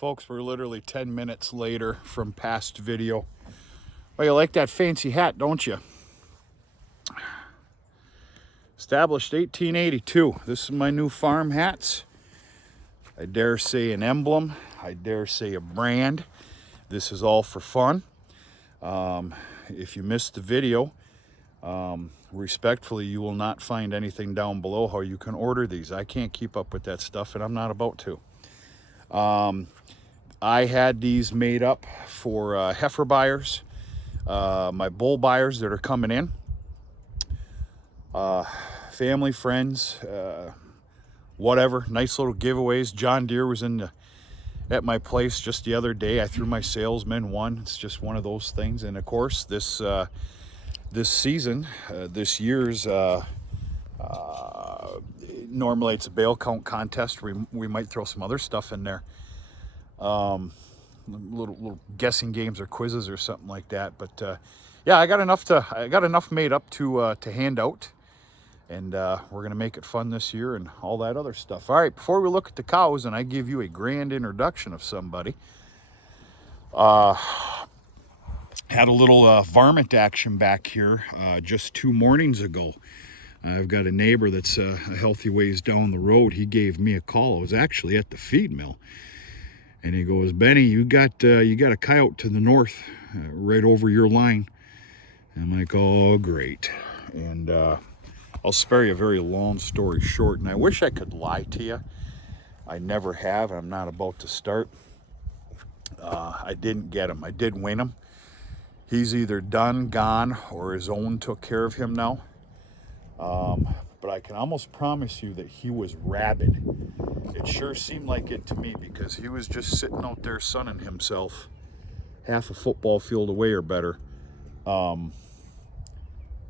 Folks, we're literally 10 minutes later from past video. Well, you like that fancy hat, don't you? Established 1882. This is my new farm hats. I dare say an emblem. I dare say a brand. This is all for fun. If you missed the video, respectfully, you will not find anything down below how you can order these. I can't keep up with that stuff, and I'm not about to. I had these made up for heifer buyers, my bull buyers that are coming in, family, friends, whatever. Nice little giveaways. John Deere was at my place just the other day. I threw my salesman one. It's just one of those things. And of course, this season, this year's, normally it's a bale count contest. We might throw some other stuff in there. Little guessing games or quizzes or something like that. But yeah, I got enough made up to hand out, and we're gonna make it fun this year and all that other stuff. All right, before we look at the cows and I give you a grand introduction of somebody, had a little varmint action back here just 2 mornings ago. I've got a neighbor that's a healthy ways down the road. He gave me a call. I was actually at the feed mill. And he goes, Benny, you got a coyote to the north, right over your line. And I'm like, oh, great. And I'll spare you a very long story short. And I wish I could lie to you. I never have. I'm not about to start. I didn't get him. I did win him. He's either done, gone, or his own took care of him now. But I can almost promise you that he was rabid. It sure seemed like it to me, because he was just sitting out there sunning himself half a football field away or better. And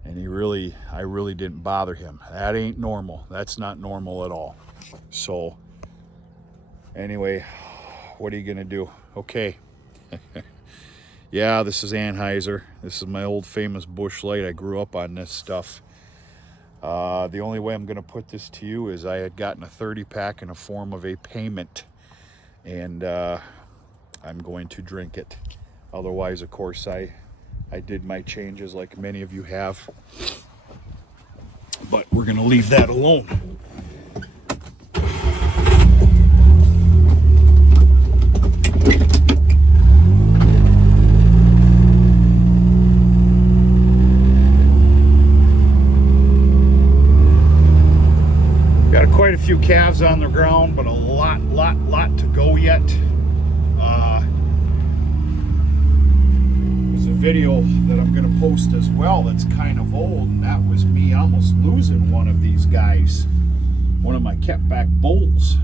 I really didn't bother him. That ain't normal. That's not normal at all. So anyway, what are you gonna do? Okay. Yeah, this is Anheuser. This is my old famous Busch Light. I grew up on this stuff. The only way I'm going to put this to you is I had gotten a 30-pack in a form of a payment, and I'm going to drink it. Otherwise, of course, I did my changes like many of you have, but we're going to leave that alone. Quite a few calves on the ground, but a lot to go yet. There's a video that I'm going to post as well that's kind of old, and that was me almost losing one of these guys, one of my kept back bulls.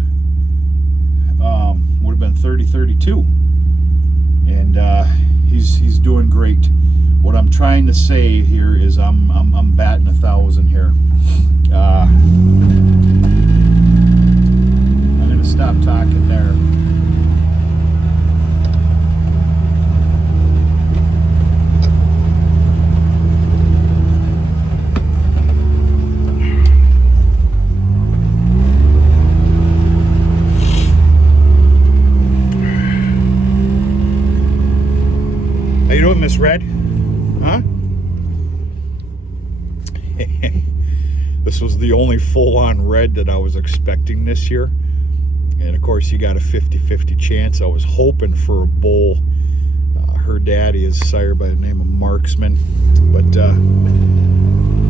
Would have been 30-32, and he's doing great. What I'm trying to say here is I'm batting 1,000 here. Stop talking there. How you doing, Miss Red? Huh? This was the only full-on red that I was expecting this year. And of course, you got a 50-50 chance. I was hoping for a bull. Her daddy is a sire by the name of Marksman. But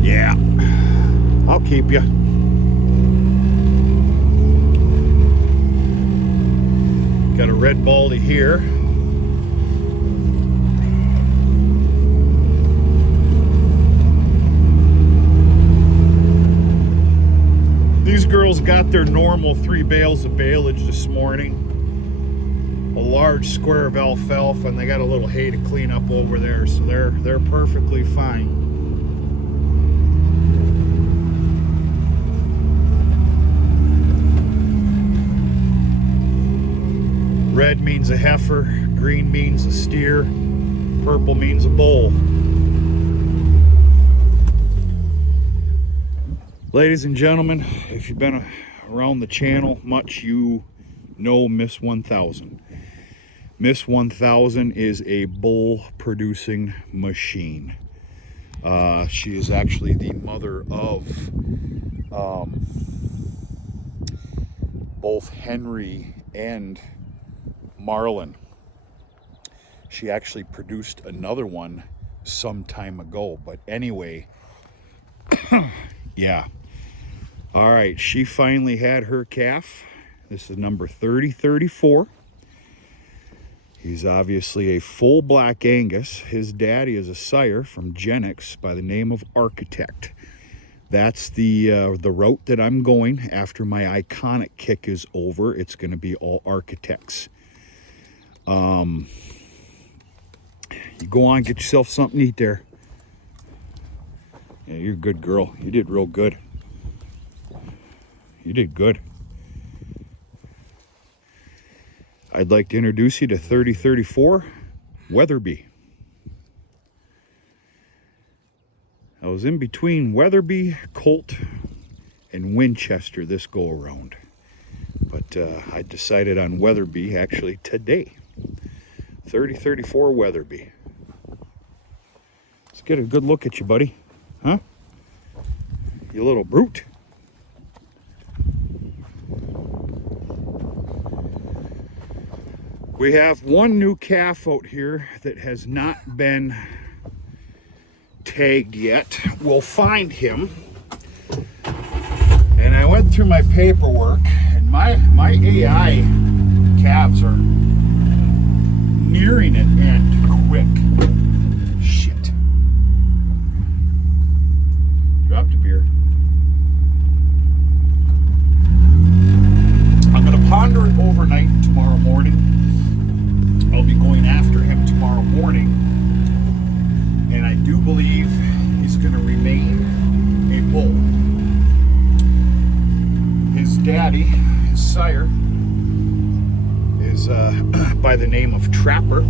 yeah, I'll keep you. Got a red baldy here. These girls got their normal 3 bales of baleage this morning, a large square of alfalfa, and they got a little hay to clean up over there, so they're perfectly fine. Red means a heifer, green means a steer, purple means a bull. Ladies and gentlemen, if you've been around the channel much, you know Miss 1000. Miss 1000 is a bull producing machine. She is actually the mother of both Henry and Marlin. She actually produced another one some time ago, but anyway, yeah. All right, she finally had her calf. This is number 3034. He's obviously a full black Angus. His daddy is a sire from Genix by the name of Architect. That's the route that I'm going after my iconic kick is over. It's going to be all Architects. You go on, get yourself something to eat there. Yeah, you're a good girl. You did real good. You did good. I'd like to introduce you to 3034 Weatherby. I was in between Weatherby, Colt, and Winchester this go around. But I decided on Weatherby actually today. 3034 Weatherby. Let's get a good look at you, buddy. Huh? You little brute. We have one new calf out here that has not been tagged yet. We'll find him. And I went through my paperwork, and my AI calves are nearing an end quick. Shit. Dropped a beer. I'm going to ponder it overnight tomorrow morning. I'll be going after him tomorrow morning, and I do believe he's going to remain a bull. His daddy, his sire, is by the name of Trapper.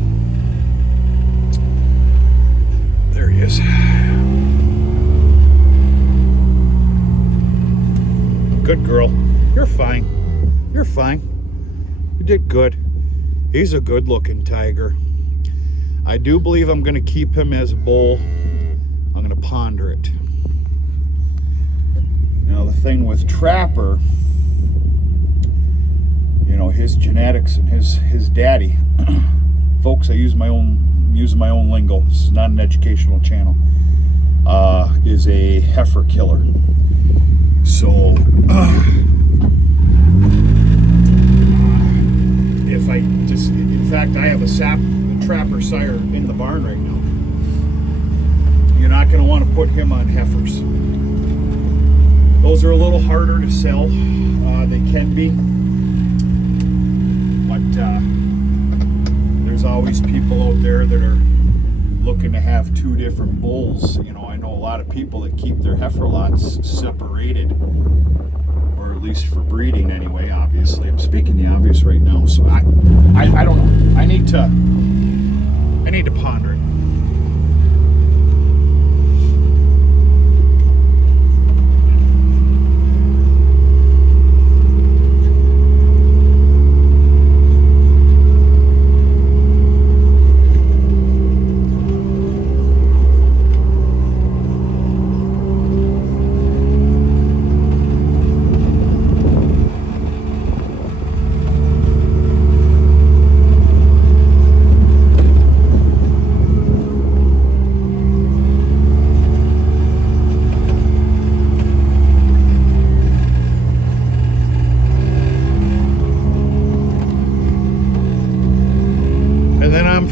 There he is. Good girl. You're fine. You're fine. You did good. He's a good-looking tiger. I do believe I'm going to keep him as a bull. I'm going to ponder it. Now, the thing with Trapper, you know, his genetics and his daddy, folks, I use my own lingo. This is not an educational channel. Is a heifer killer. So, if I just, in fact, I have a Trapper sire in the barn right now. You're not going to want to put him on heifers. Those are a little harder to sell. They can be. But there's always people out there that are looking to have two different bulls. You know, I know a lot of people that keep their heifer lots separated, or at least for breeding anyway, obviously. I'm speaking the obvious right now, so I don't know. I need to ponder it.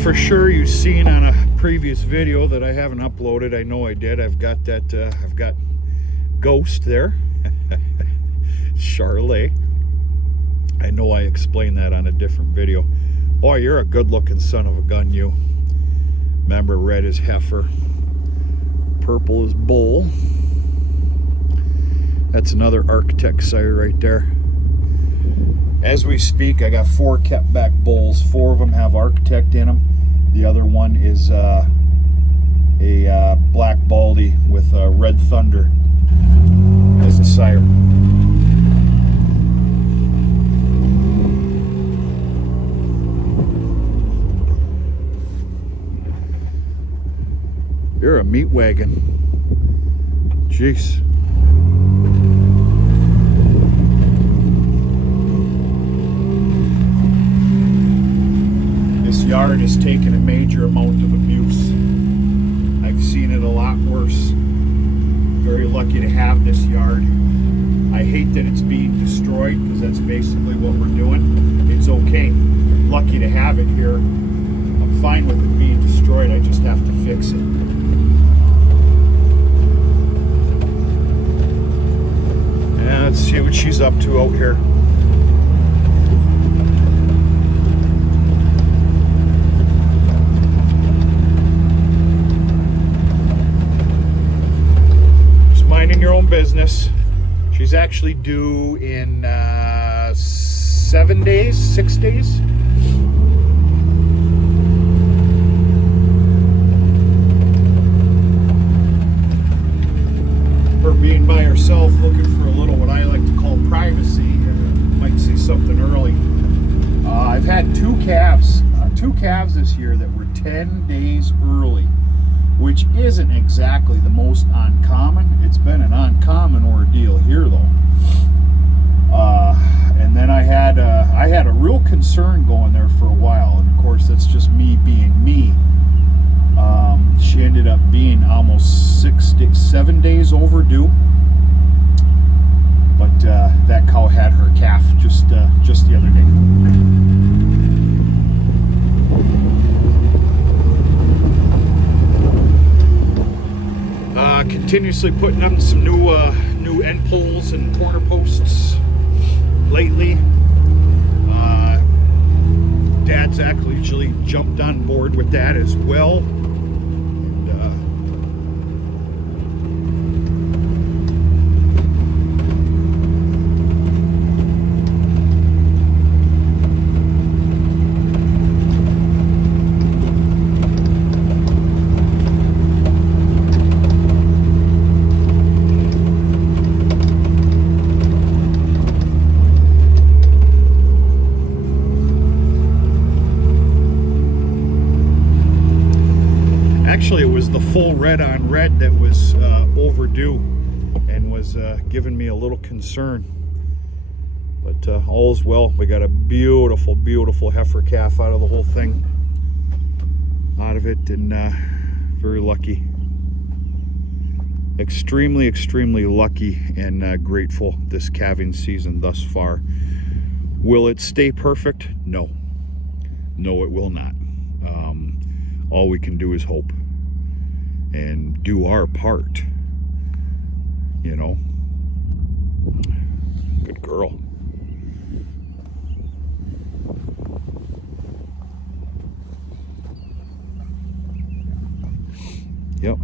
For sure, you've seen on a previous video that I haven't uploaded. I know I did. I've got that. I've got Ghost there, Charlotte. I know I explained that on a different video. Boy, you're a good-looking son of a gun, you. Remember, red is heifer, purple is bull. That's another Architect sire right there. As we speak, I got 4 kept back bulls. 4 of them have Architect in them. The other one is a black baldy with Red Thunder as a sire. meat wagon. Jeez. This yard has taken a major amount of abuse. I've seen it a lot worse. Very lucky to have this yard. I hate that it's being destroyed because that's basically what we're doing. It's okay. Lucky to have it here. I'm fine with it being destroyed. I just have to fix it. Yeah, let's see what she's up to out here. Minding your own business. She's actually due in 7 days, 6 days. Her being by herself, looking for a little what I like to call privacy. Might see something early. I've had two calves this year that were 10 days early, which isn't exactly the most uncommon. It's been an uncommon ordeal here, though. And then I had a real concern going there for a while, and of course that's just me being me. She ended up being almost 7 days overdue, but that cow had her calf just the other day. Continuously putting up some new end poles and corner posts lately. Dad's actually jumped on board with that as well. Actually, it was the full red on red that was overdue and was giving me a little concern. But all's well. We got a beautiful, beautiful heifer calf out of the whole thing. Out of it, and very lucky. Extremely, extremely lucky and grateful this calving season thus far. Will it stay perfect? No. No, it will not. All we can do is hope and do our part, you know. Good girl. Yep.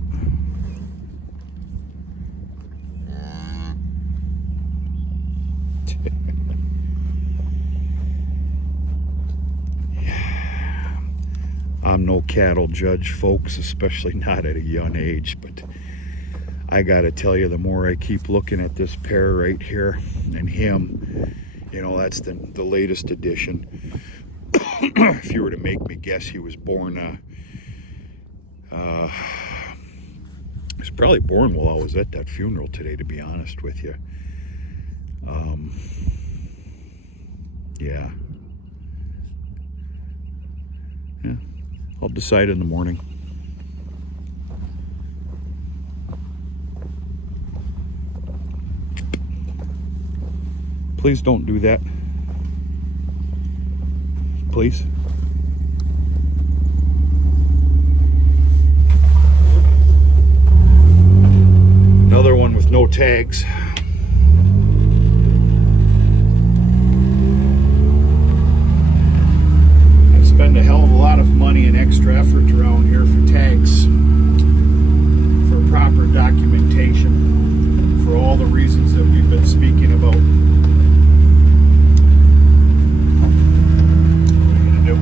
I'm no cattle judge, folks, especially not at a young age, but I gotta tell you, the more I keep looking at this pair right here and him, you know, that's the latest edition. If you were to make me guess, he was born he was probably born while I was at that funeral today, to be honest with you. Yeah. I'll decide in the morning. Please don't do that. Please. Another one with no tags. Spend a hell of a lot of money and extra effort around here for tags, for proper documentation, for all the reasons that we've been speaking about. What are you gonna do?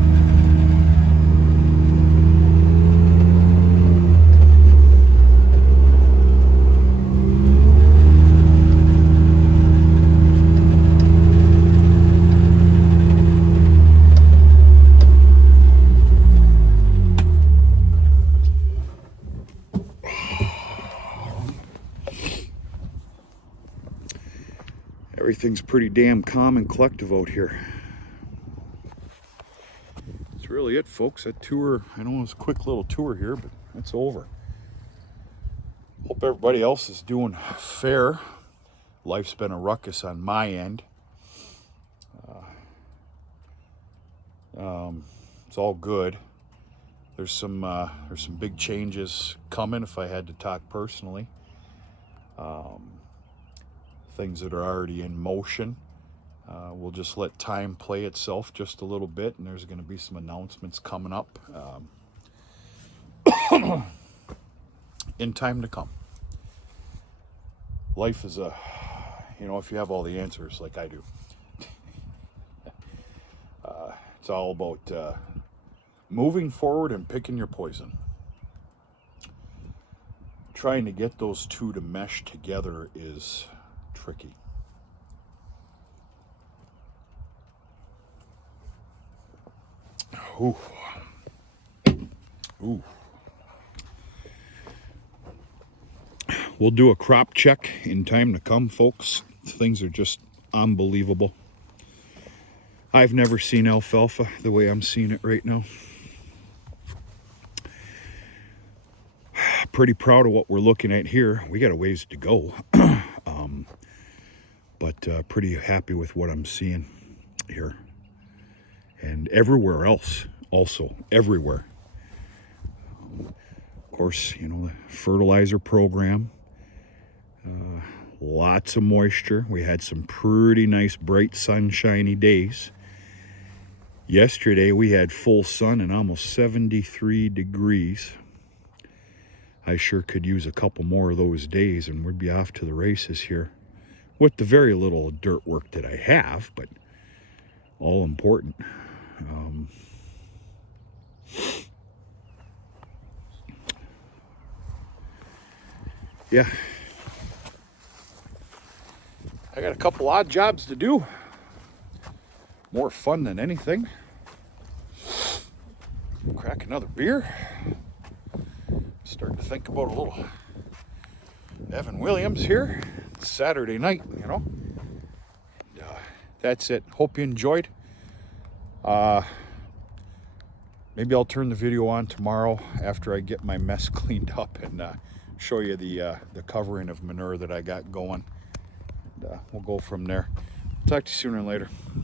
Everything's pretty damn calm and collective out here. That's really it, folks. That tour, I know it was a quick little tour here, but it's over. Hope everybody else is doing fair. Life's been a ruckus on my end. It's all good. There's some big changes coming if I had to talk personally. Things that are already in motion. We'll just let time play itself just a little bit, and there's going to be some announcements coming up in time to come. Life is if you have all the answers like I do, it's all about moving forward and picking your poison. Trying to get those two to mesh together is tricky. Ooh. Ooh. We'll do a crop check in time to come, folks. Things are just unbelievable. I've never seen alfalfa the way I'm seeing it right now. Pretty proud of what we're looking at here. We got a ways to go, but pretty happy with what I'm seeing here. And everywhere else, also everywhere. Of course, the fertilizer program. Lots of moisture. We had some pretty nice, bright, sunshiny days. Yesterday, we had full sun and almost 73 degrees. I sure could use a couple more of those days, and we'd be off to the races here with the very little dirt work that I have, but all important. Yeah. I got a couple odd jobs to do. More fun than anything. Crack another beer. Starting to think about a little Evan Williams here. It's Saturday night, And, that's it. Hope you enjoyed. Maybe I'll turn the video on tomorrow after I get my mess cleaned up and show you the covering of manure that I got going. And we'll go from there. Talk to you sooner and later.